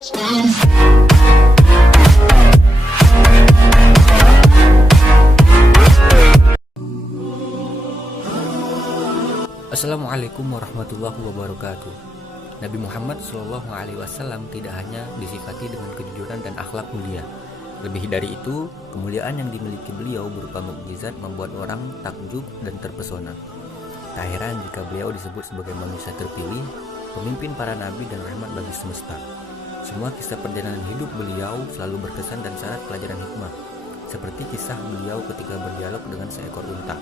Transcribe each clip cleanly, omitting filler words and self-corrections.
Assalamualaikum warahmatullahi wabarakatuh. Nabi Muhammad SAW tidak hanya disifati dengan kejujuran dan akhlak mulia. Lebih dari itu, kemuliaan yang dimiliki beliau berupa mukjizat membuat orang takjub dan terpesona. Tak heran jika beliau disebut sebagai manusia terpilih, pemimpin para nabi dan rahmat bagi semesta. Semua kisah perjalanan hidup beliau selalu berkesan dan syarat pelajaran hikmah, seperti kisah beliau ketika berdialog dengan seekor unta.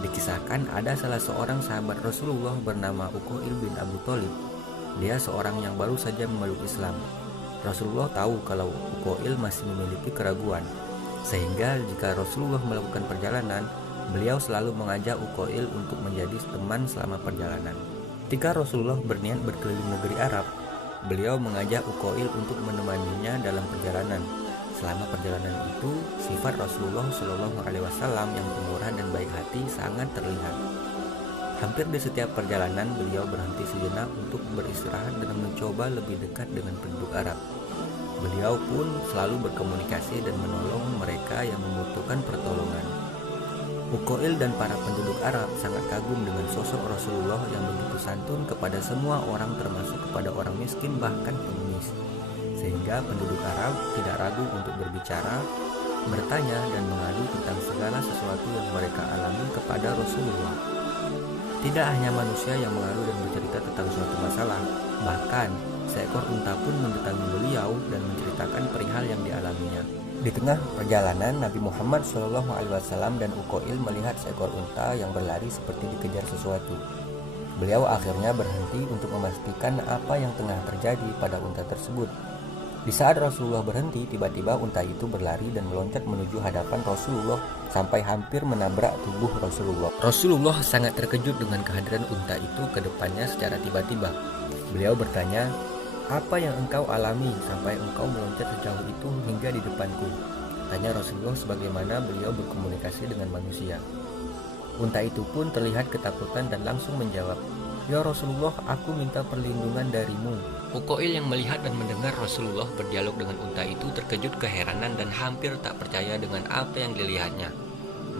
Dikisahkan ada salah seorang sahabat Rasulullah bernama Uqail bin Abu Thalib. Dia seorang yang baru saja memeluk Islam. Rasulullah tahu kalau Uqail masih memiliki keraguan, sehingga jika Rasulullah melakukan perjalanan, beliau selalu mengajak Uqail untuk menjadi teman selama perjalanan. Ketika Rasulullah berniat berkeliling negeri Arab, beliau mengajak Uqail untuk menemaninya dalam perjalanan. Selama perjalanan itu, sifat Rasulullah SAW yang pemurah dan baik hati sangat terlihat. Hampir di setiap perjalanan, beliau berhenti sejenak untuk beristirahat dan mencoba lebih dekat dengan penduduk Arab. Beliau pun selalu berkomunikasi dan menolong mereka yang membutuhkan pertolongan. Uqail dan para penduduk Arab sangat kagum dengan sosok Rasulullah yang begitu santun kepada semua orang, termasuk kepada orang miskin bahkan pengemis. Sehingga penduduk Arab tidak ragu untuk berbicara, bertanya dan mengadu tentang segala sesuatu yang mereka alami kepada Rasulullah. Tidak hanya manusia yang mengadu dan bercerita tentang suatu masalah, bahkan seekor unta pun mendatangi beliau dan menceritakan perihal yang dialaminya. Di tengah perjalanan, Nabi Muhammad SAW dan Uqail melihat seekor unta yang berlari seperti dikejar sesuatu. Beliau akhirnya berhenti untuk memastikan apa yang tengah terjadi pada unta tersebut. Di saat Rasulullah berhenti, tiba-tiba unta itu berlari dan meloncat menuju hadapan Rasulullah sampai hampir menabrak tubuh Rasulullah. Rasulullah sangat terkejut dengan kehadiran unta itu ke depannya secara tiba-tiba. Beliau bertanya, "Apa yang engkau alami sampai engkau meloncat sejauh itu hingga di depanku?" Tanya Rasulullah sebagaimana beliau berkomunikasi dengan manusia. Unta itu pun terlihat ketakutan dan langsung menjawab, "Ya Rasulullah, aku minta perlindungan darimu." Uqail yang melihat dan mendengar Rasulullah berdialog dengan unta itu terkejut keheranan dan hampir tak percaya dengan apa yang dilihatnya.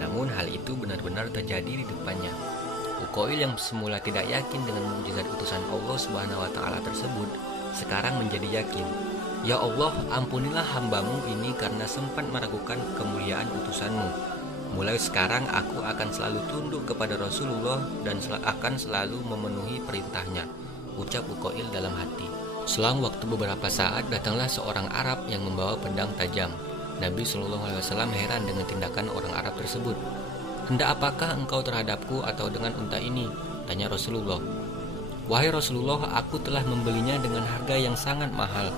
Namun hal itu benar-benar terjadi di depannya. Uqail yang semula tidak yakin dengan mukjizat utusan Allah Subhanahu wa taala tersebut, sekarang menjadi yakin. "Ya Allah, ampunilah hambamu ini karena sempat meragukan kemuliaan utusanmu. Mulai sekarang aku akan selalu tunduk kepada Rasulullah dan akan selalu memenuhi perintahnya," ucap Uqail dalam hati. Selang waktu beberapa saat, datanglah seorang Arab yang membawa pedang tajam. Nabi SAW heran dengan tindakan orang Arab tersebut. "Hendak apakah engkau terhadapku atau dengan unta ini?" tanya Rasulullah. "Wahai Rasulullah, aku telah membelinya dengan harga yang sangat mahal.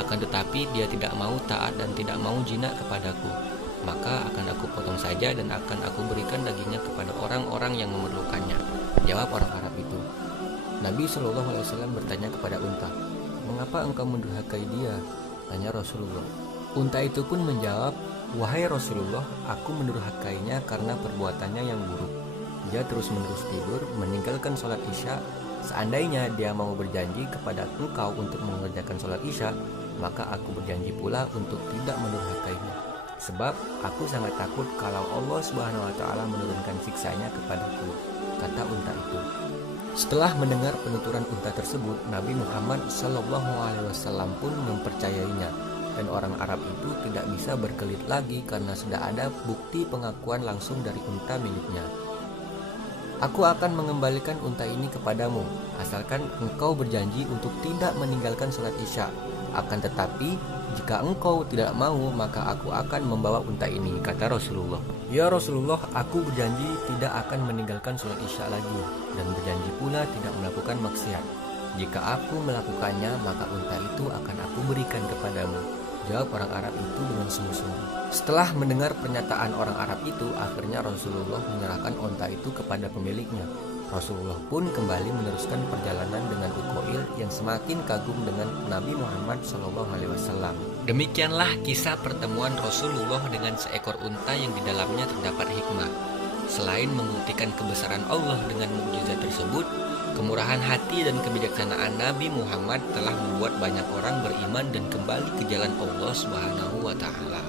Akan tetapi dia tidak mau taat dan tidak mau jinak kepadaku. Maka akan aku potong saja dan akan aku berikan dagingnya kepada orang-orang yang memerlukannya," jawab orang Arab itu. Nabi SAW bertanya kepada unta, "Mengapa engkau mendurhakai dia?" tanya Rasulullah. Unta itu pun menjawab, "Wahai Rasulullah, aku mendurhakainya karena perbuatannya yang buruk. Dia terus-menerus tidur, meninggalkan sholat isya. Seandainya dia mau berjanji kepada engkau untuk mengerjakan sholat isya, maka aku berjanji pula untuk tidak mendurhakainya. Sebab aku sangat takut kalau Allah Subhanahu wa taala menurunkan siksanya kepadaku," kata unta itu. Setelah mendengar penuturan unta tersebut, Nabi Muhammad SAW pun mempercayainya, dan orang Arab itu tidak bisa berkelit lagi karena sudah ada bukti pengakuan langsung dari unta miliknya. "Aku akan mengembalikan unta ini kepadamu, asalkan engkau berjanji untuk tidak meninggalkan sholat isya. Akan tetapi, jika engkau tidak mau, maka aku akan membawa unta ini," kata Rasulullah. "Ya Rasulullah, aku berjanji tidak akan meninggalkan sholat isya lagi, dan berjanji pula tidak melakukan maksiat. Jika aku melakukannya, maka unta itu akan aku berikan kepadamu," jawab orang Arab itu dengan sungguh-sungguh. Setelah mendengar pernyataan orang Arab itu, akhirnya Rasulullah menyerahkan unta itu kepada pemiliknya. Rasulullah pun kembali meneruskan perjalanan dengan Uqail yang semakin kagum dengan Nabi Muhammad SAW. Demikianlah kisah pertemuan Rasulullah dengan seekor unta yang di dalamnya terdapat hikmah. Selain membuktikan kebesaran Allah dengan mukjizat tersebut, Kemurahan hati dan kebijaksanaan Nabi Muhammad telah membuat banyak orang beriman dan kembali ke jalan Allah Subhanahu wa taala.